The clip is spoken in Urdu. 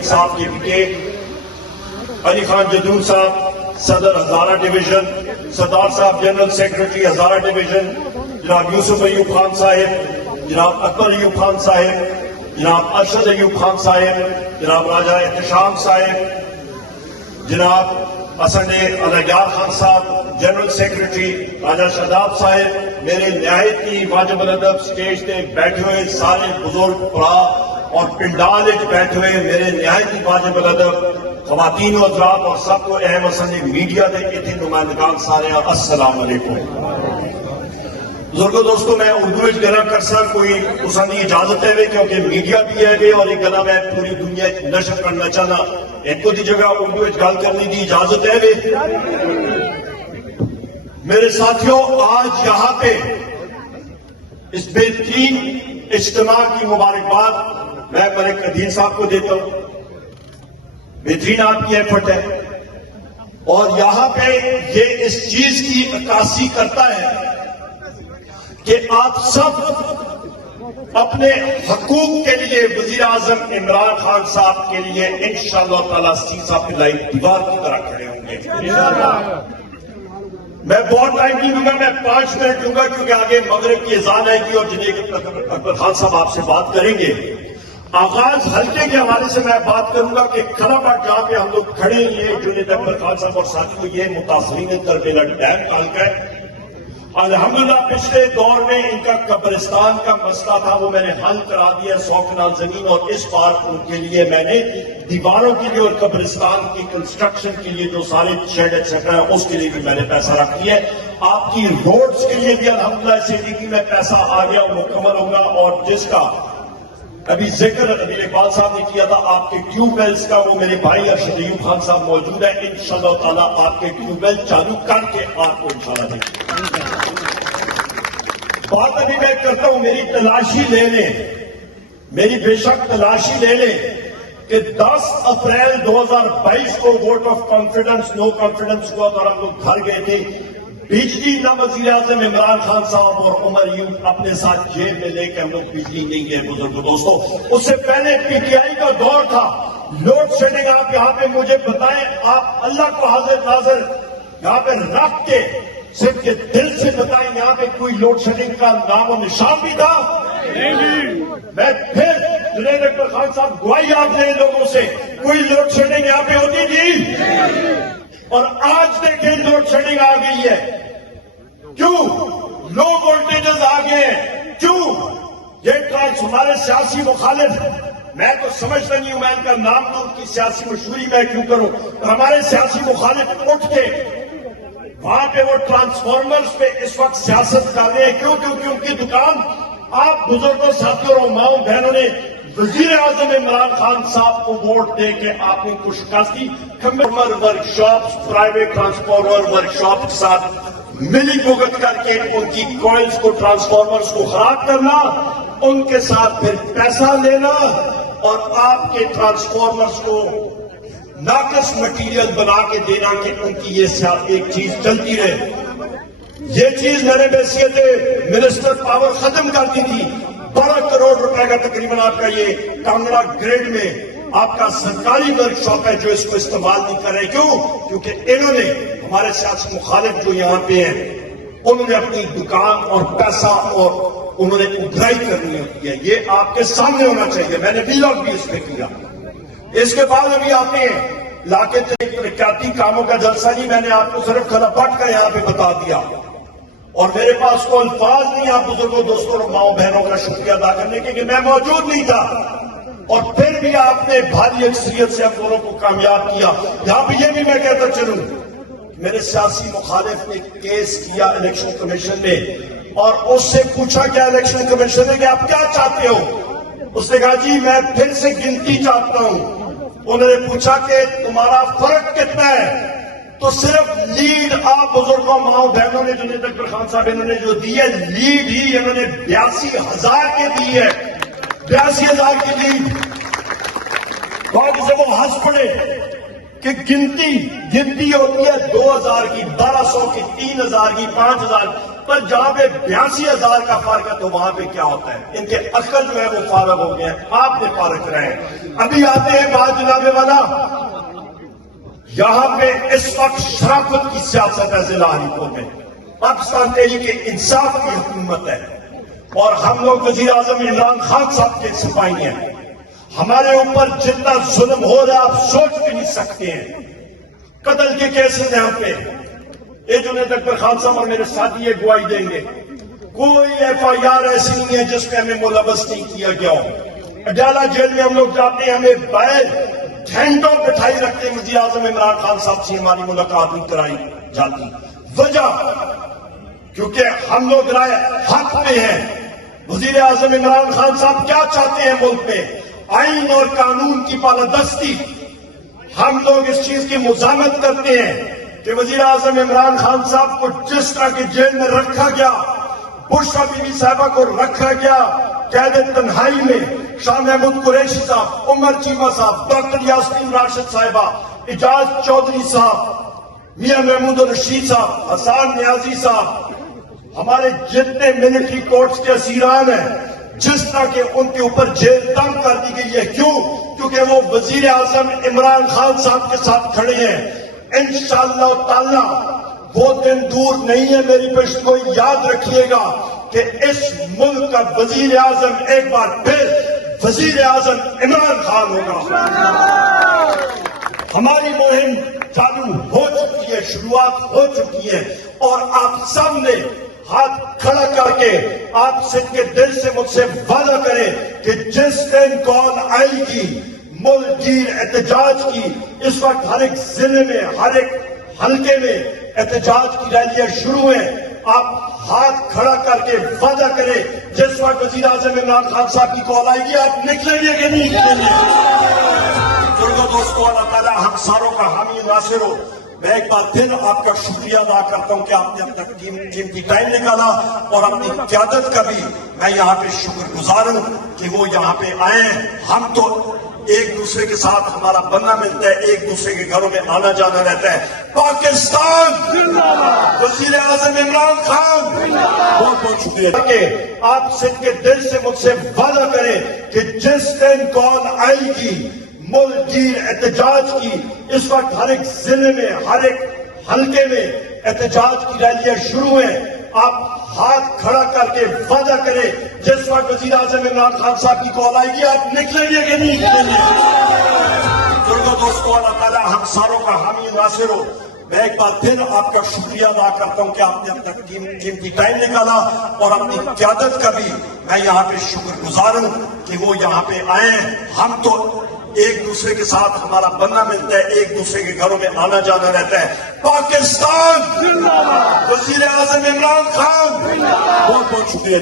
شفیق صاحب کے بیٹے علی خان جدون صاحب صدر ہزارہ ڈویژن، سردار صاحب جنرل سیکرٹری ہزارہ ڈویژن، جناب یوسف ایوب خان صاحب، جناب اکبر ایوب خان صاحب، جناب ارشد ایوب خان صاحب، جناب راجہ احتشام صاحب، جناب حسن علیار خان صاحب جنرل سیکرٹری، راجہ شاداب صاحب، میرے نہایت ہی واجب الادب سٹیج تے بیٹھے ہوئے سارے بزرگ پڑا اور پنڈال بیٹھے ہوئے میرے نہایت ہی واجب الادب خواتین و حضرات اور سب کو اہم اسندی میڈیا دے اتنے نمائندگان سارے السلام علیکم۔ بزرگوں دوستوں میں اردو وچ گلا کرسا کوئی اسندی اجازت ہے کیونکہ میڈیا بھی ہے اور یہ گلا میں پوری دنیا نشر کرنا چاہنا ایک کو دی جگہ اردو وچ گل کرنے دی اجازت ہے۔ میرے ساتھیوں، آج یہاں پہ اس بہترین اجتماع کی مبارکباد میں ملک ندیم صاحب کو دیتا ہوں، بہترین آپ کی ایفرٹ ہے اور یہاں پہ یہ اس چیز کی عکاسی کرتا ہے کہ آپ سب اپنے حقوق کے لیے وزیر اعظم عمران خان صاحب کے لیے انشاءاللہ تعالیٰ سیسا پلائی دیوار کی طرح کھڑے ہوں گے۔ میں بہت ٹائم نہیں دوں گا، میں 5 منٹ دوں گا کیونکہ آگے مغرب کی اذان آئے گی اور جنید اکبر خان صاحب آپ سے بات کریں گے۔ آغاز حلقے کے حوالے سے میں بات کروں گا کہ کھڑا جہاں پہ ہم لوگ کھڑے ہیں جنید اکبر خان صاحب اور ساتھیوں، یہ متاثرین تربیلا ڈیم کا حلقہ ہے۔ الحمدللہ پچھلے دور میں ان کا قبرستان کا مسئلہ تھا، وہ میں نے حل کرا دیا 100 کنال زمین، اور اس بار ان کے لیے میں نے دیواروں کے لیے اور قبرستان کی کنسٹرکشن کے لیے جو سارے شیڈ ایٹسٹرا ہے اس کے لیے بھی میں نے پیسہ رکھ دیا ہے۔ آپ کی روڈز کے لیے بھی الحمدللہ CDP میں پیسہ آ گیا اور مکمل ہوگا، اور جس کا ابھی ذکر ابھی اقبال صاحب نے کیا تھا آپ کے ٹیوب ویلز کا، وہ میرے بھائی ارشد ایوب خان صاحب موجود ہے، انشاءاللہ تعالیٰ آپ کے ٹیوب ویل چالو کر کے آپ کو انشاءاللہ دیں گے۔ بات ابھی میں کرتا ہوں، میری تلاشی لے لیں، میری بے شک تلاشی لے لیں کہ 10 اپریل 2022 کو vote of confidence no confidence ہوا اور ہم لوگ گھر گئے تھے، بجلی نہ وزیر اعظم عمران خان صاحب اور عمر یوں اپنے ساتھ جیب میں لے کے ہم لوگ بجلی نہیں گئے۔ بزرگوں دوستوں، اس سے پہلے PTI کا دور تھا، لوڈ شیڈنگ آپ یہاں پہ مجھے بتائیں، آپ اللہ کو حاضر ناظر یہاں پہ رکھ کے صرف کے دل سے بتائیں یہاں پہ کوئی لوڈ شیڈنگ کا نام و نشان بھی تھا؟ میں پھر جنید اکبر خان صاحب گواہی آپ دیں لوگوں سے، کوئی لوڈ شیڈنگ یہاں پہ ہوتی تھی؟ اور آج دیکھیں لوڈ شیڈنگ آ گئی ہے، کیوں؟ لو وولٹیجز آ گئے ہیں، کیوں؟ یہ ہمارے سیاسی مخالف، میں تو سمجھتا نہیں ہوں میں ان کا نام تو ان کی سیاسی مشہوری میں کیوں کروں، ہمارے سیاسی مخالف اٹھ کے وہاں پہ وہ ٹرانسفارمرز پہ اس وقت سیاست کر رہے ہیں، کیوں؟ کیونکہ ان کی دکان آپ بزرگوں ساتھیوں اور ماؤں بہنوں نے وزیر اعظم عمران خان صاحب کو ووٹ دے کے آپ نے ان کو شکست دی۔ Transformer workshops, private transformer workshop کے ساتھ ملی بھگت کر کے ان کی کوئلز کو ٹرانسفارمرز کو خراب کرنا، ان کے ساتھ پھر پیسہ لینا اور آپ کے ٹرانسفارمرز کو ناقص مٹیریل بنا کے دینا کہ ان کی یہ ایک چیز چلتی رہے۔ یہ چیز میں نے بحیثیت منسٹر پاور ختم کر دی تھی۔ 12 کروڑ روپے کا تقریباً آپ کا یہ کانگڑا گریڈ میں آپ کا سرکاری ورکشاپ ہے جو اس کو استعمال نہیں کر رہے، کیوں؟ کیونکہ انہوں نے ہمارے سیاسی مخالف جو یہاں پہ ہیں انہوں نے اپنی دکان اور پیسہ اور انہوں نے ادھرائی کرنی ہوتی ہے، یہ آپ کے سامنے ہونا چاہیے۔ میں نے ویلاگ بھی اس پہ کیا۔ اس کے بعد ابھی آپ نے علاقے ترقیاتی کاموں کا جلسہ نہیں، میں نے آپ کو صرف کھلا پٹ کا یہاں پہ بتا دیا اور میرے پاس کوئی الفاظ نہیں آپ بزرگوں دوستوں اور ماؤں بہنوں کا شکریہ ادا کرنے کے کہ میں موجود نہیں تھا، اور پھر بھی آپ نے بھاری اکثریت سے ہم دونوں کو کامیاب کیا۔ یہاں پہ یہ بھی میں کہتا چلوں، میرے سیاسی مخالف نے کیس کیا الیکشن کمیشن میں اور اس سے پوچھا کیا الیکشن کمیشن نے کہ آپ کیا چاہتے ہو؟ اس نے کہا جی میں پھر سے گنتی چاہتا ہوں۔ انہوں نے پوچھا کہ تمہارا فرق کتنا ہے؟ تو صرف لیڈ آپ بزرگوں ماؤں بہنوں نے جنید اکبر خان صاحب انہوں نے جو دی ہے لیڈ ہی انہوں نے 82,000 کی دی ہے، 82,000 کی لیڈ۔ بعد سے وہ ہنس پڑے کہ گنتی ہوتی ہے 2,000 کی، 1,200 کی، 3,000 کی، 5,000۔ پر جہاں پہ 82,000 کا فرق ہے تو وہاں پہ کیا ہوتا ہے؟ ان کے عقل جو ہے وہ فارغ ہو گئے ہیں، آپ نے فارغ رہے ہیں۔ ابھی آتے ہیں بات جناب والا، یہاں پہ اس وقت شرافت کی سیاست ہے ضلع علی پور میں، پاکستان تحریک انصاف کی حکومت ہے، اور ہم لوگ وزیر اعظم عمران خان صاحب کے سپاہی ہیں۔ ہمارے اوپر جتنا ظلم ہو رہا ہے آپ سوچ بھی نہیں سکتے ہیں۔ قتل کے کیسز ہیں ہم پہ، جنید اکبر خان صاحب اور میرے ساتھی یہ گواہی دیں گے، کوئی ایف آئی آر ایسی نہیں ہے جس میں ہمیں ملوث نہیں کیا گیا ہو۔ اڈیالہ جیل میں ہم لوگ جاتے ہیں، ہمیں باہر گھنٹوں بٹھائی رکھتے ہیں، وزیر اعظم عمران خان صاحب سے ہماری ملاقات نہیں کرائی جاتی۔ وجہ کیونکہ ہم لوگ رائے حق پہ ہیں۔ وزیر اعظم عمران خان صاحب کیا چاہتے ہیں ملک میں؟ آئین اور قانون کی بالادستی۔ ہم لوگ اس چیز کی مزاحمت کرتے ہیں کہ وزیر اعظم عمران خان صاحب کو جس طرح کی جیل میں رکھا گیا، بشرا بی بی صاحبہ کو رکھا گیا قید تنہائی میں، شاہ محمود قریشی صاحب، عمر چیمہ صاحب، ڈاکٹر یاسمین راشد صاحبہ، اعجاز چودھری صاحب، میاں محمود الرشید صاحب، حسان نیازی صاحب، ہمارے جتنے ملٹری کورٹس کے اسیران ہیں، جس طرح کے ان کے اوپر جیل تنگ کر دی گئی ہے۔ کیوں؟ کیونکہ وہ وزیر اعظم عمران خان صاحب کے ساتھ کھڑے ہیں۔ انشاءاللہ تعالی وہ دن دور نہیں ہے، میری پشت کو یاد رکھیے گا کہ اس ملک کا وزیر اعظم ایک بار پھر وزیر اعظم عمران خان ہوگا۔ ہماری مہم چالو ہو چکی ہے، شروعات ہو چکی ہے، اور آپ سب نے ہاتھ کھڑا کر کے آپ سب کے دل سے مجھ سے وعدہ کریں کہ جس دن کال آئے گی ملک گیر احتجاج کی، اس وقت ہر ایک ضلع میں، ہر ایک حلقے میں احتجاج کی ریلیاں شروع ہیں، آپ ہاتھ کھڑا کر کے وعدہ کریں جس وقت وزیر اعظم عمران خان صاحب کی کال آئے گی آپ نکلیں گے کہ نہیں نکلیں گے؟ دوستو، اللہ تعالیٰ ہم ساروں کا حامی ناصر ہو۔ میں ایک بار پھر آپ کا شکریہ ادا کرتا ہوں کہ آپ نے اپنا قیمتی ٹائم نکالا، اور اپنی قیادت کا بھی میں یہاں پہ شکر گزار ہوں کہ وہ یہاں پہ آئے ہیں۔ ہم تو ایک دوسرے کے ساتھ ہمارا بننا ملتا ہے، ایک دوسرے کے گھروں میں آنا جانا رہتا ہے۔ پاکستان، وزیر اعظم عمران خان، بہت بہت شکریہ کہ آپ سب کے دل سے مجھ سے وعدہ کریں کہ جس دن کال آئے گی ملک گیر احتجاج کی، اس وقت ہر ایک ضلع میں، ہر ایک حلقے میں احتجاج کی ریلیاں شروع ہیں، آپ ہاتھ کھڑا کر کے وعدہ کریں جس وقت وزیر اعظم عمران خان صاحب کی کال آئے گی آپ نکلیں گے کہ نہیں نکلیں گے؟ دوستو، اللہ تعالیٰ ہم ساروں کا حامی ناصر ہو۔ میں ایک بار پھر آپ کا شکریہ ادا کرتا ہوں کہ آپ نے اپنا قیمتی ٹائم نکالا، اور اپنی قیادت کا بھی میں یہاں پہ شکر گزار ہوں کہ وہ یہاں پہ آئے ہیں۔ ہم تو ایک دوسرے کے ساتھ ہمارا بننا ملتا ہے، ایک دوسرے کے گھروں میں آنا جانا رہتا ہے۔ پاکستان، وزیر اعظم عمران خان، بہت بہت شکریہ۔